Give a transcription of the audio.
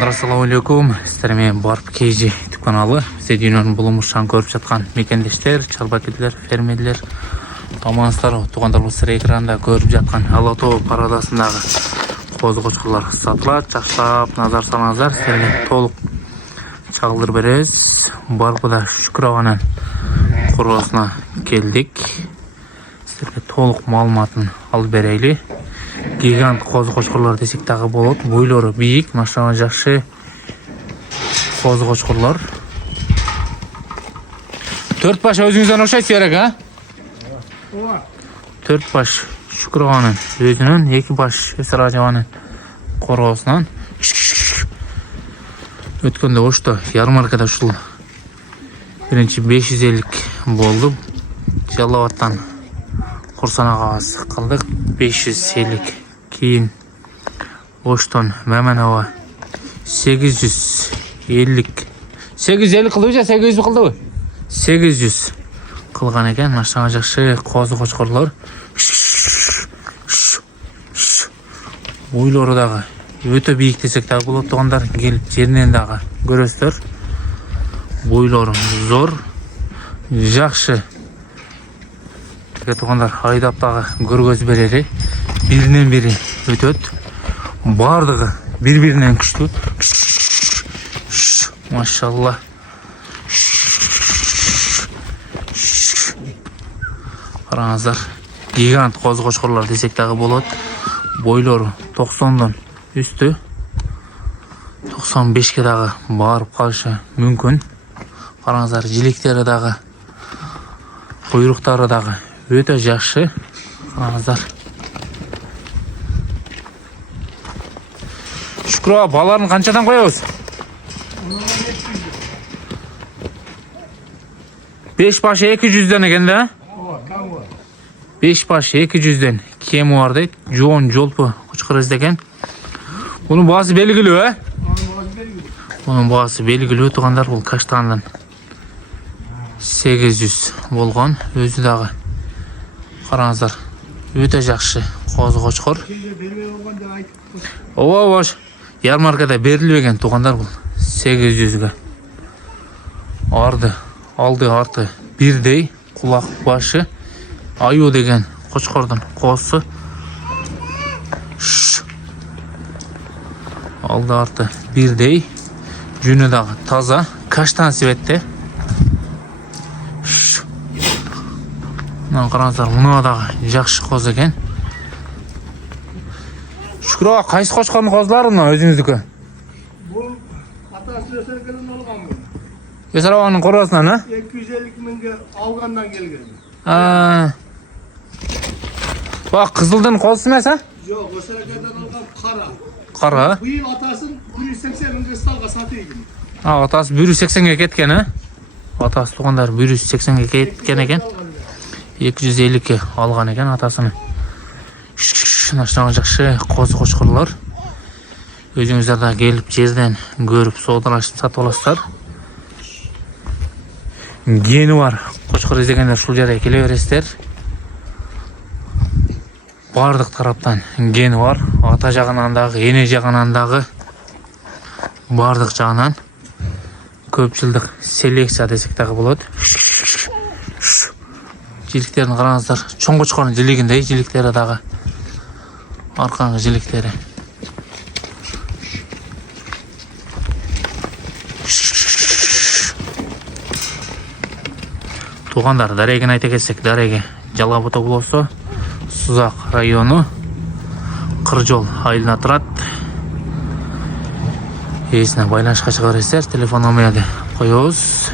Assalamu alaikum. Sizlerme Barp KG YouTube kanalı. Size dünyanın bulunmuşan görüp жатқан mekendештер, чалбакеттер, фермерлер, амансыздар, туғандар болсыр экранда көрүп жатқан Алатау парадасындағы қозы-қошқырлар сатылат. Жақсылап назар салыңыздар. Сіздерге толық чагылдырып беребиз. Барпыда Шүкүр аганын курбасына келдик. Сіздерге толық маалыматын алып берейли. Гигант қозы-қошқырлар десек тағы болады. Бойлары бийик, машина жакшы қозы-қошқырлар. 4 баш өзүңүздөн окшойт берек, а? 4 баш Шүкүр аганын өзүнөн, 2 баш Эсер ажабанын коргоосунан. Өткөндө ошто ярмаркада ушул биринчи 550 болду. Жалал Абадтан Курсан агабыз кылдык 550. Кейін оштон Маман ага 850 кылды же 800 кылдыбы? 800 кылган экен. Машина жакшы козу-кочкорлор. Бойлору дагы өтө бийик десек дагы болот. Тугандар келип жеринен дагы көрөсүздөр. Бойлору зор, жакшы. Тугандар айдап дагы көргөз берери. Биринен бири өтөт. Бардыгы бири-биринен күчтүү. Машалла. Караңыздар. Гигант козу-кочкорлор десек дагы болот. Бойлору 90дон үстү. 95ке дагы барып калышы мүмкүн. Караңыздар, жилектери дагы, куйруктары дагы өтө жакшы. Караңыздар. Шүкүр ага, баларын канчадан коебуз? 5 баш 200ден экен да? 5 баш 200ден кеми бар дейт. Жоон жолпу кучкыр издеген. Бунун баасы белгилүү, э? Бунун баасы белгилүү. Тугандар, бул каштандан 800 болгон. Өзү дагы караңыздар, өтө жакшы козу-кочкор. Ооба, ярмаркада берилбеген тугандар, бул 800ге. Алды арты бирдей, кулак башы аю деген кочкордун коосу. Алды арты бирдей, жүнү дагы таза, каштан светте. Мына караңыздар, мына дагы жакшы коз экен. Шүкүр ага, кайсы кочкордун козулары мына өзүңүздүкү? Бул атасы Эсерден алган бул. Эсер аганын коросунан, а? 250 миңге алгандан келген. Бак, кызылдын козусу эмес, а? Жок, Эсерден алган кара. Кара. Быйыл атасын 180 миңге сталга сатыйгын. Атасы 180ге кеткен, а? Атасы тугандар 180ге кеткен экен. 250ке алган экен атасыны. Машина жакшы козу-кочкорлор. Өзүңүздөр да келип жерден көрүп, соодалашып сатып аласыздар. Гени бар кочкор издегендер ушул жерге келе бересиздер. Бардык тараптан гени бар. Ата жагынан дагы, эне жагынан дагы, бардык жагынан көп жылдык селекция десек дагы болот. Жиликтерин караңыздар, чоң кочкордун жилигиндей, жиликтери дагы, аркаңкы жиликтери. Тугандар, дарегин айта кетсек, дареги Жалал Абад облусу, Сузак району, Кыржол айылына турат. Эсине байланышка чыга бересиздер. Телефон номерди коебуз.